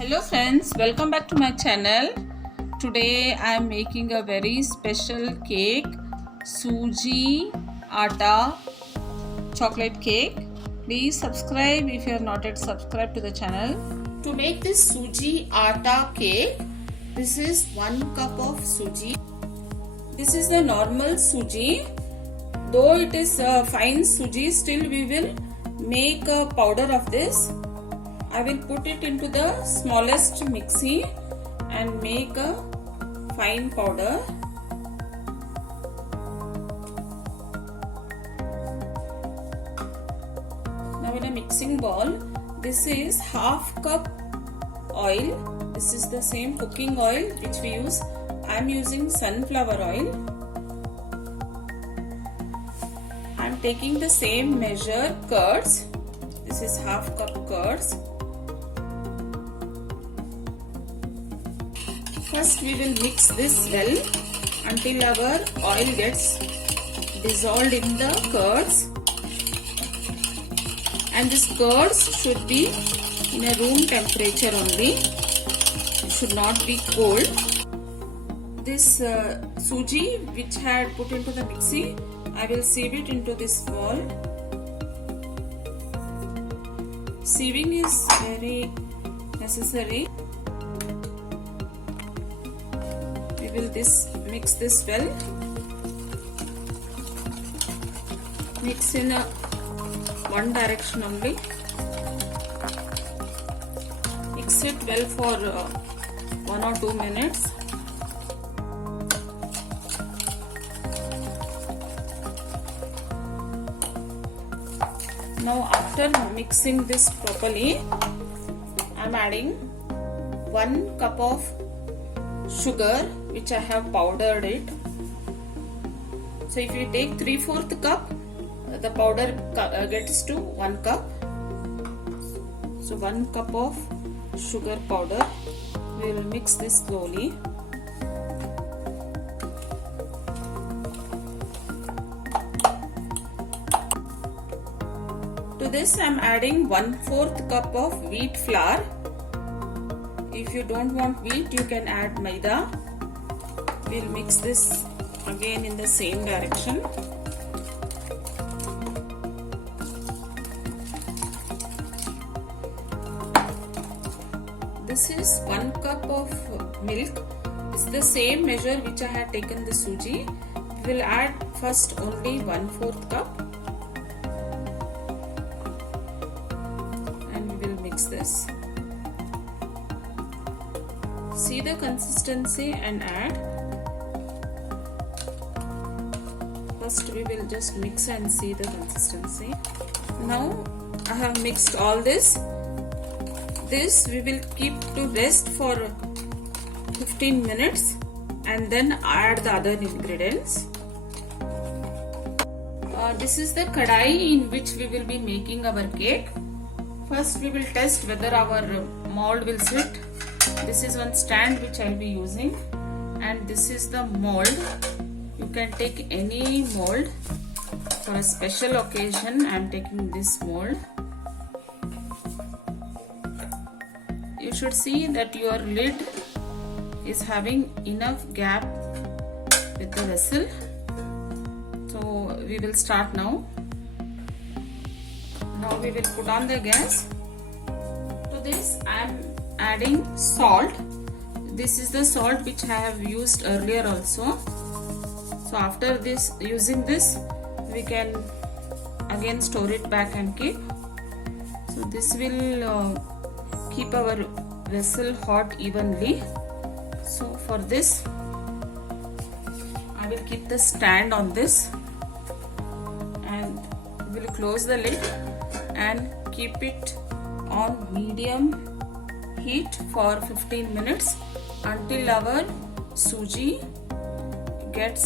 Hello friends, welcome back to my channel. Today I am making a very special cake, suji atta chocolate cake. Please subscribe if you have not yet subscribed to the channel. To make this suji atta cake, this is 1 cup of suji. This is the normal suji. Though it is fine suji, still we will make a powder of this. I will put it into the smallest mixie and make a fine powder. Now in a mixing bowl, this is half cup oil. This is the same cooking oil which we use. I am using sunflower oil. I am taking the same measure curds. This is half cup curds. First we will mix this well until our oil gets dissolved in the curds, and this curds should be in a room temperature only. It should not be cold. This suji which I had put into the mixie, I will sieve it into this bowl. Sieving is very necessary. We will mix this well. Mix in one direction only. Mix it well for 1 or 2 minutes. Now after mixing this properly, I am adding 1 cup of sugar which I have powdered it. So if you take 3/4 cup, the powder gets to 1 cup. So 1 cup of sugar powder. We will mix this slowly. To this I am adding 1/4 cup of wheat flour. If you don't want wheat, you can add maida. We'll mix this again in the same direction. This is 1 cup of milk. It's the same measure which I had taken the suji. We will add first only 1/4 cup. And we will mix this. See the consistency and add. First we will just mix and see the consistency. Now I have mixed all this. This we will keep to rest for 15 minutes and then add the other ingredients. This is the kadai in which we will be making our cake. First we will test whether our mold will sit. This is one stand which I will be using, and this is the mold. You can take any mold. For a special occasion I am taking this mold. You should see that your lid is having enough gap with the vessel. So we will start now. Now we will put on the gas. To this I am adding salt. This is the salt which I have used earlier also. So after this, using this, we can again store it back and keep. So this will keep our vessel hot evenly. So for this, I will keep the stand on this and we will close the lid and keep it on medium heat for 15 minutes until our suji gets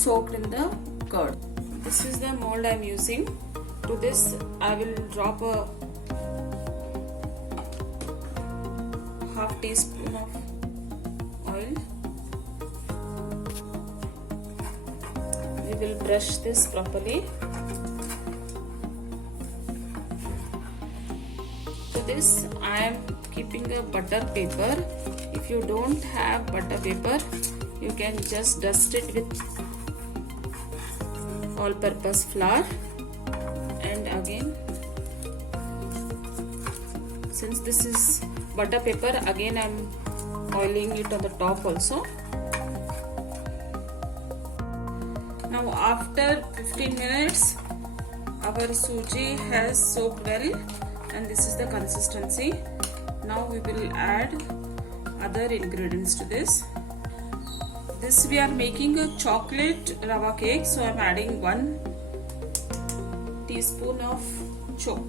soaked in the curd. This is the mold I am using. To this I will drop a half teaspoon of oil. We will brush this properly. this I am keeping a butter paper. If you don't have butter paper, you can just dust it with all-purpose flour. And again, since this is butter paper, again I am oiling it on the top also. Now after 15 minutes, our suji has soaked well, and this is the consistency. Now we will add other ingredients to this. This we are making a chocolate rava cake, so I am adding 1 teaspoon of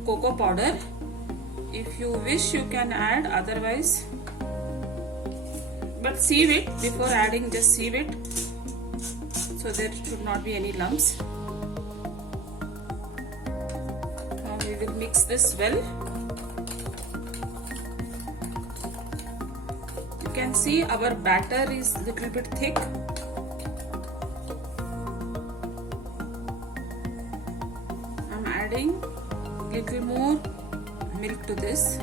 cocoa powder. If you wish, you can add, otherwise, but sieve it before adding, just sieve it so there should not be any lumps. Now we will mix this well. You can see our batter is little bit thick. I'm adding little more milk to this,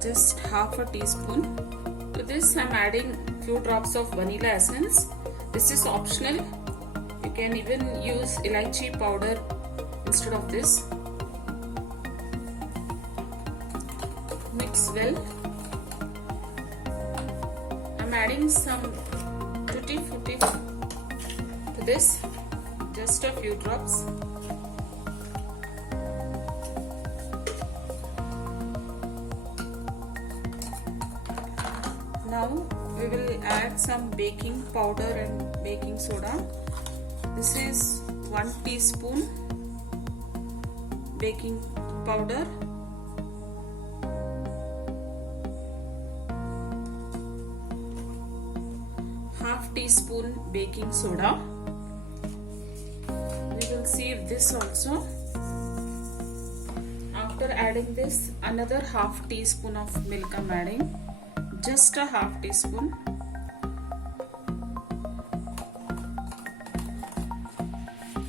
just half a teaspoon. To this I'm adding few drops of vanilla essence. This is optional. You can even use elaichi powder instead of this. Mix well. I'm adding some tutti frutti to this, just a few drops. Now we will add some baking powder and baking soda. This is 1 teaspoon baking powder, half teaspoon baking soda. We will sieve this also. After adding this, another half teaspoon of milk I'm adding. Just a half teaspoon.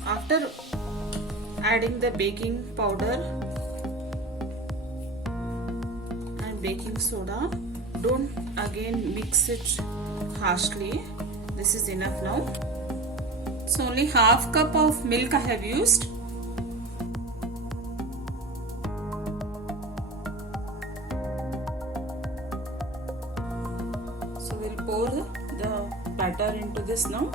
After adding the baking powder and baking soda, don't again mix it harshly. This is enough now. So only half cup of milk I have used. So we'll pour the batter into this now.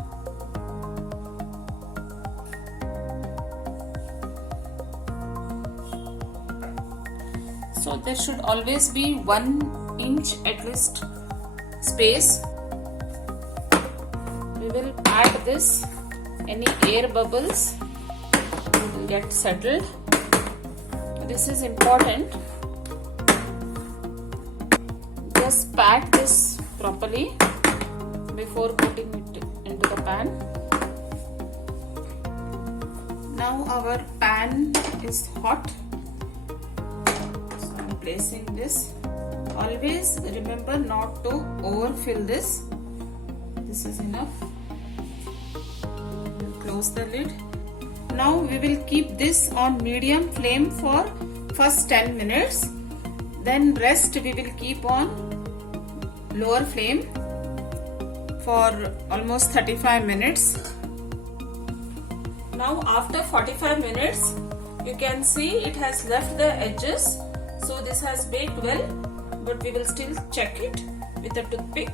So there should always be 1 inch at least space. We will add this. Any air bubbles will get settled. This is important. Just pat this properly before putting it into the pan. Now our pan is hot. So I'm placing this. Always remember not to overfill this. This is enough. We'll close the lid. Now we will keep this on medium flame for first 10 minutes. Then rest we will keep on lower flame for almost 35 minutes. Now after 45 minutes, you can see it has left the edges. So this has baked well, but we will still check it with a toothpick.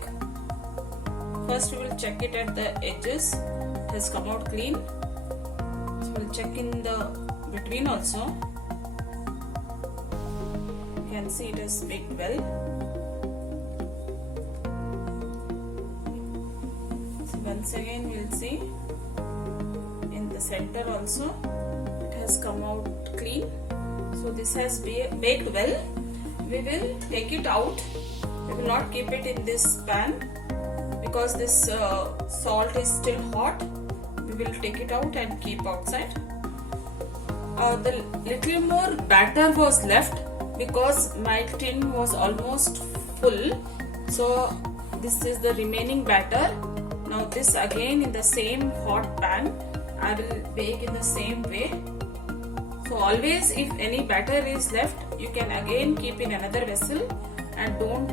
First we will check it at the edges. It has come out clean. So we will check in the between also. You can see it has baked well. So once again we will see in the center also it has come out clean. So this has baked well. We will take it out. We will not keep it in this pan because this salt is still hot. We will take it out and keep outside. The little more batter was left because my tin was almost full. So this is the remaining batter. Now this again in the same hot pan I will bake in the same way. So always, if any batter is left, you can again keep in another vessel and don't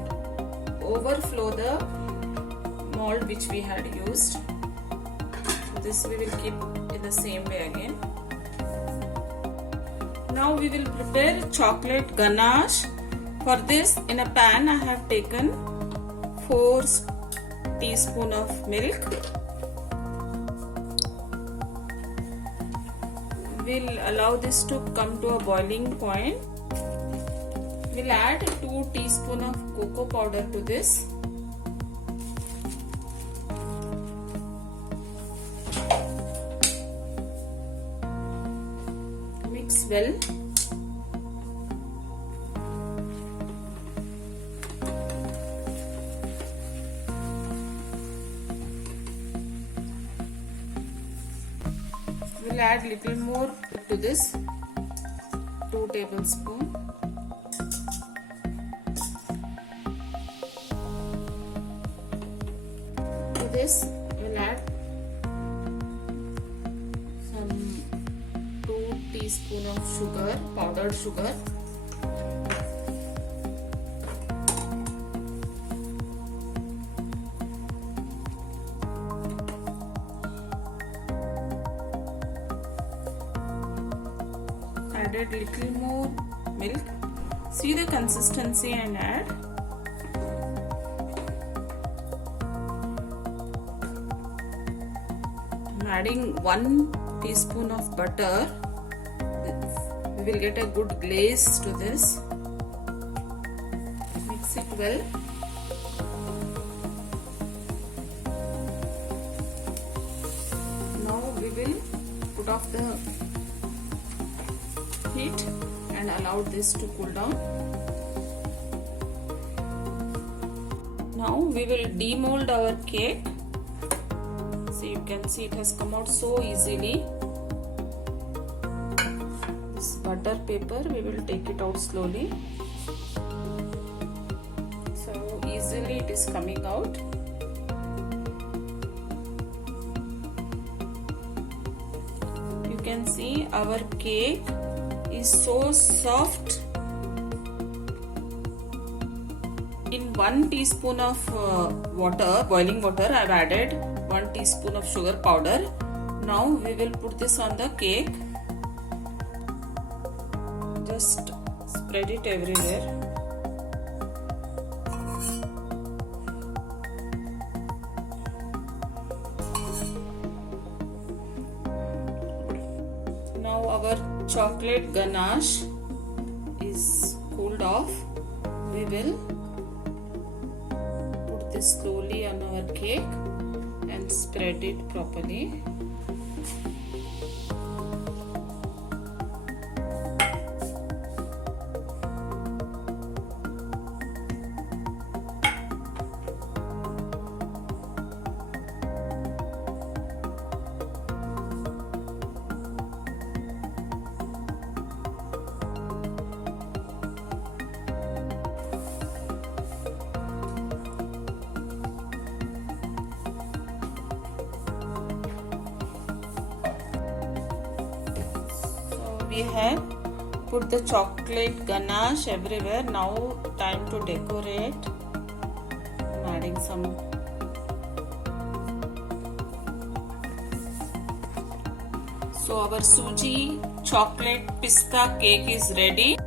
overflow the mold which we had used. So this we will keep in the same way again. Now we will prepare chocolate ganache. For this, in a pan I have taken 4 teaspoons of milk. We'll allow this to come to a boiling point. We'll add 2 teaspoons of cocoa powder to this. Mix well. We'll add little more to this, 2 tablespoons. To this we'll add some 2 teaspoons of sugar, powdered sugar. Added little more milk. See the consistency and add. I'm adding 1 teaspoon of butter. We will get a good glaze to this. Mix it well. Now we will put off the heat and allow this to cool down. Now we will demold our cake. So you can see it has come out so easily. This butter paper, we will take it out slowly. So easily it is coming out. You can see our cake is so soft. In 1 teaspoon of water, boiling water, I have added 1 teaspoon of sugar powder. Now we will put this on the cake. Just spread it everywhere. Now our chocolate ganache is cooled off. We will put this slowly on our cake and spread it properly. We have put the chocolate ganache everywhere. Now time to decorate. I'm adding some So our suji chocolate pista cake is ready.